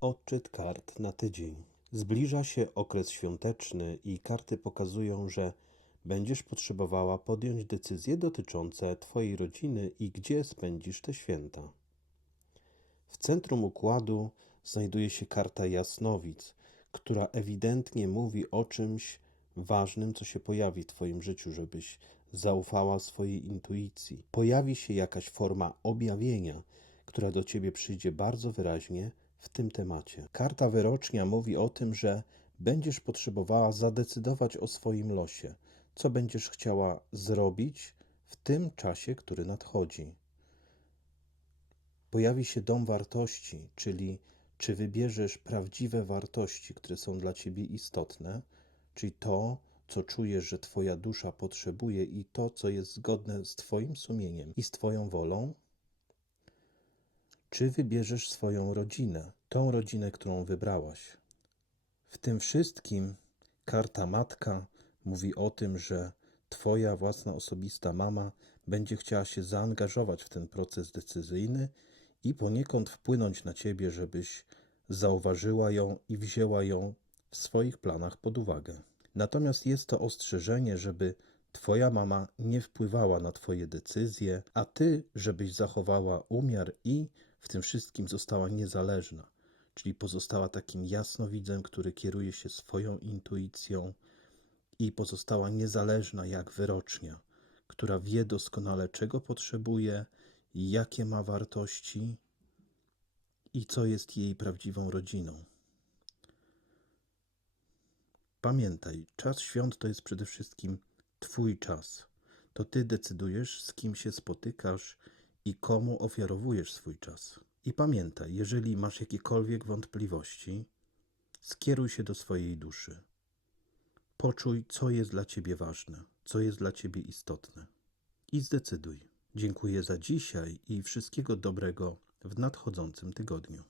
Odczyt kart na tydzień. Zbliża się okres świąteczny i karty pokazują, że będziesz potrzebowała podjąć decyzje dotyczące Twojej rodziny i gdzie spędzisz te święta. W centrum układu znajduje się karta Jasnowic, która ewidentnie mówi o czymś ważnym, co się pojawi w Twoim życiu, żebyś zaufała swojej intuicji. Pojawi się jakaś forma objawienia, która do Ciebie przyjdzie bardzo wyraźnie w tym temacie. Karta wyrocznia mówi o tym, że będziesz potrzebowała zadecydować o swoim losie, co będziesz chciała zrobić w tym czasie, który nadchodzi? Pojawi się dom wartości, czyli czy wybierzesz prawdziwe wartości, które są dla ciebie istotne, czyli to, co czujesz, że twoja dusza potrzebuje i to, co jest zgodne z twoim sumieniem i z twoją wolą, czy wybierzesz swoją rodzinę, tą rodzinę, którą wybrałaś. W tym wszystkim karta matka mówi o tym, że Twoja własna osobista mama będzie chciała się zaangażować w ten proces decyzyjny i poniekąd wpłynąć na Ciebie, żebyś zauważyła ją i wzięła ją w swoich planach pod uwagę. Natomiast jest to ostrzeżenie, żeby Twoja mama nie wpływała na Twoje decyzje, a Ty, żebyś zachowała umiar i w tym wszystkim została niezależna, czyli pozostała takim jasnowidzem, który kieruje się swoją intuicją i pozostała niezależna jak wyrocznia, która wie doskonale, czego potrzebuje, jakie ma wartości i co jest jej prawdziwą rodziną. Pamiętaj, czas świąt to jest przede wszystkim Twój czas. To Ty decydujesz, z kim się spotykasz i komu ofiarowujesz swój czas. I pamiętaj, jeżeli masz jakiekolwiek wątpliwości, skieruj się do swojej duszy. Poczuj, co jest dla Ciebie ważne, co jest dla Ciebie istotne. I zdecyduj. Dziękuję za dzisiaj i wszystkiego dobrego w nadchodzącym tygodniu.